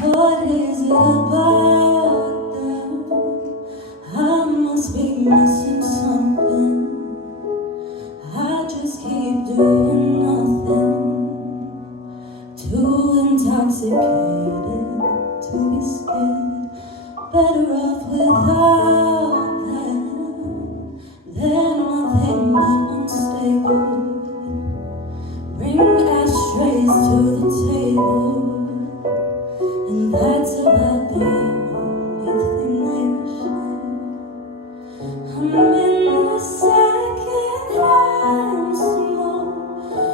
What is it about them? I must be missing something. I just keep doing nothing. Too intoxicated to be scared. Better off without them. They're nothing but unstable. Bring ashtrays to the table. And that's about the only thing they share. I'm in the second-hand smoke,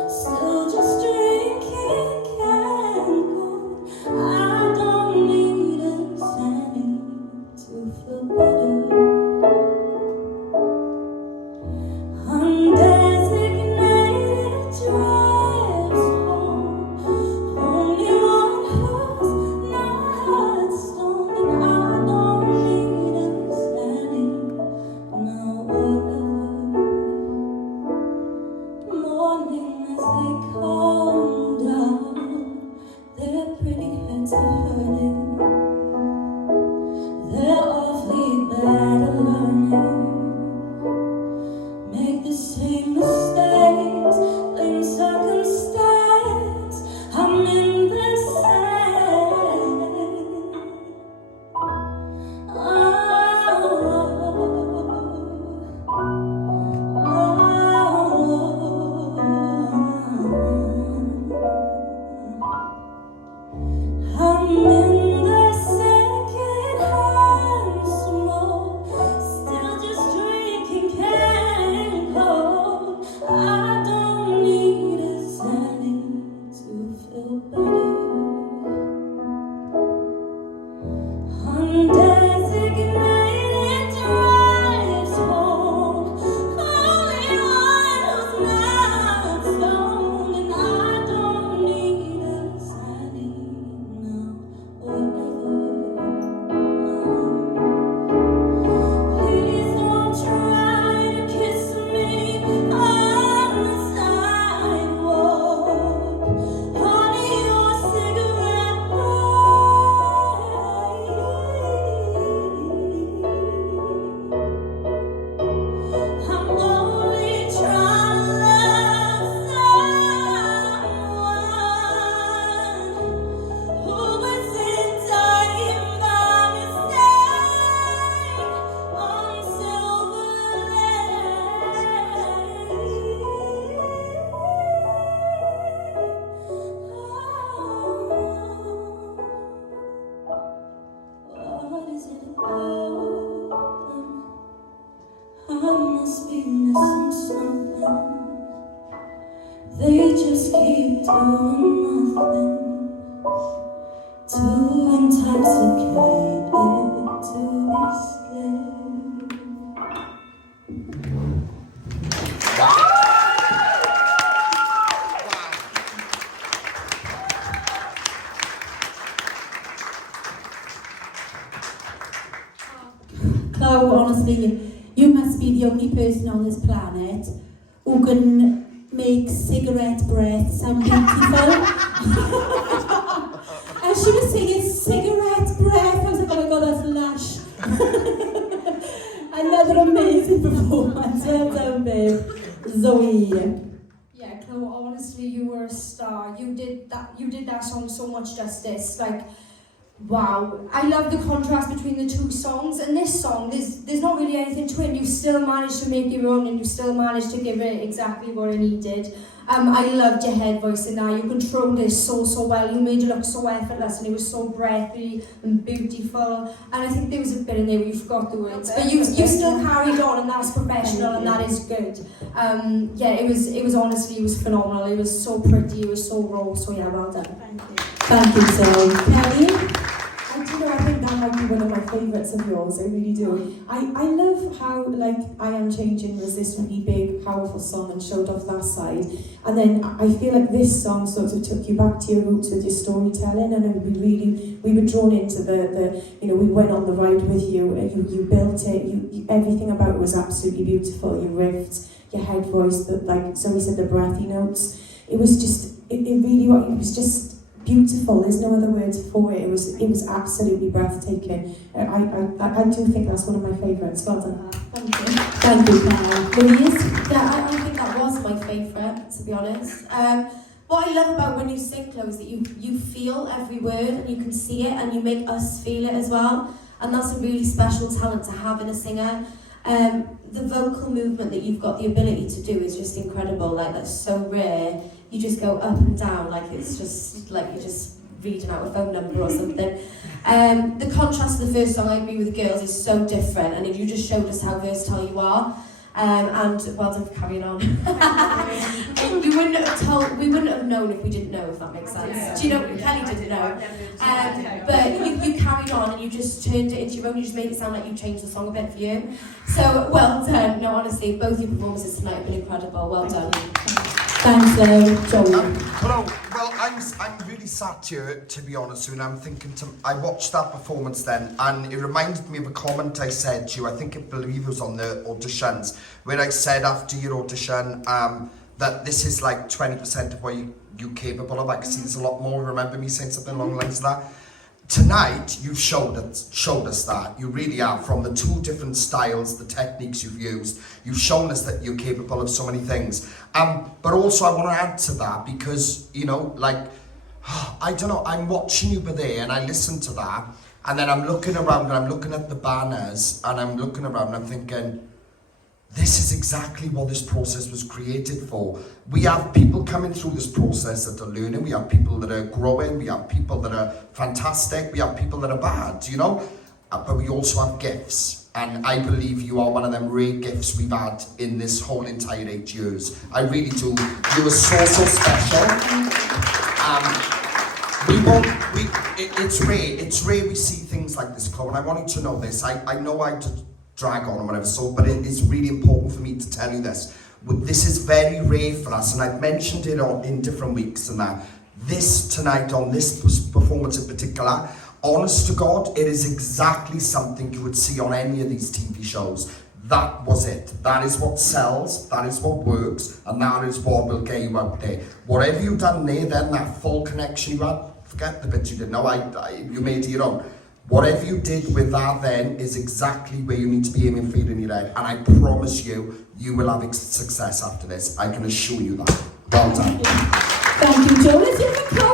still just drinking canned coke. I don't need a Xanny to feel better. Undesignated drives home, only one who's not stoned. I don't need a Xanny, no whatever. Morning as they calm down, their pretty heads are hurting. They're awfully bad at learning. Make the same mistakes, blame circumstance. I'm in the same. I'm in the second-hand smoke, still just drinking canned coke. I don't need a Xanny to feel better. Undesignated drives home, only one who's not stoned. And I don't need a Xanny, no whatever. Please don't try to kiss me on the sidewalk. Honey, your cigarette break. I'm only trying to love someone who was in time by mistake on Silver Lake. What is it about them? I must be missing something. They just keep doing nothing. Too intoxicated to be scared. Chloe, honestly, you must be the only person on this planet who can make cigarette breath sound beautiful. And she was singing cigarette breath. I was like, oh my god, that's lush. Another amazing performance. Well done, babe. Zoe. Yeah, Chloe, honestly, you were a star. You did that song so much justice. Like, wow. I love the contrast between the two songs. And this song, there's not really anything to it. You still managed to make your own, and you still managed to give it exactly what it needed. I loved your head voice in that. You controlled it so well. You made it look so effortless, and it was so breathy and beautiful. And I think there was a bit in there where you forgot the words, but you still carried on, and that's professional, and that is good. Yeah, it was honestly, it was phenomenal. It was so pretty, it was so raw. So yeah, well done. Thank you. Thank you, Zoe. Kelly? I think that might be one of my favourites of yours, I really do. I love how, like, I Am Changing was this really big, powerful song and showed off that side. And then I feel like this song sort of took you back to your roots with your storytelling, and we were drawn into the we went on the ride with you, you built it, everything about it was absolutely beautiful. You riffed, your head voice, like Zoe said, the breathy notes. It was just, it really was just beautiful. There's no other words for it. It was absolutely breathtaking. I do think that's one of my favourites. Well done. Thank you. Thank you, Carol. Louise? Yeah, I think that was my favourite, to be honest. What I love about when you sing, Chloe, is that you feel every word and you can see it and you make us feel it as well. And that's a really special talent to have in a singer. The vocal movement that you've got the ability to do is just incredible. Like, that's so rare. You just go up and down like it's just like you're just reading out a phone number or something. The contrast to the first song, I Agree with the Girls, is so different, and you just showed us how versatile you are. And well done for carrying on. we wouldn't have known if we didn't know, if that makes sense. Do you know, Kelly didn't know. But you carried on and you just turned it into your own. You just made it sound like you changed the song a bit for you. So well done. No, honestly, both your performances tonight have been incredible. Well done. Thanks, Joey. Hello. Well, I'm really sat here, to be honest with you, and I'm thinking I watched that performance then, and it reminded me of a comment I said to you, I believe it was on the auditions, where I said after your audition that this is like 20% of what you're capable of. I can see there's a lot more. Remember me saying something along the lines of that? Tonight, you've showed us that. You really have. From the two different styles, the techniques you've used, you've shown us that you're capable of so many things. But also, I want to add to that because, you know, like, I don't know, I'm watching you there and I listen to that, and then I'm looking around and I'm looking at the banners and I'm looking around and I'm thinking, this is exactly what this process was created for. We have people coming through this process that are learning, we have people that are growing, we have people that are fantastic, we have people that are bad, you know? But we also have gifts. And I believe you are one of them rare gifts we've had in this whole entire 8 years. I really do. You are so special. It's rare we see things like this, Chloe, and I want you to know this. I know I drag on or whatever, but it is really important for me to tell you this. This is very rare for us, and I've mentioned it in different weeks and that. This tonight, on this performance in particular, honest to God, it is exactly something you would see on any of these TV shows. That was it. That is what sells, that is what works, and that is what will get you out there. Whatever you've done there, then that full connection you had, forget the bits you didn't know, you made it your own. Whatever you did with that then is exactly where you need to be aiming for in your head. And I promise you, you will have success after this. I can assure you that. Well done. Thank you, Joe. Let's hear it for Chloe.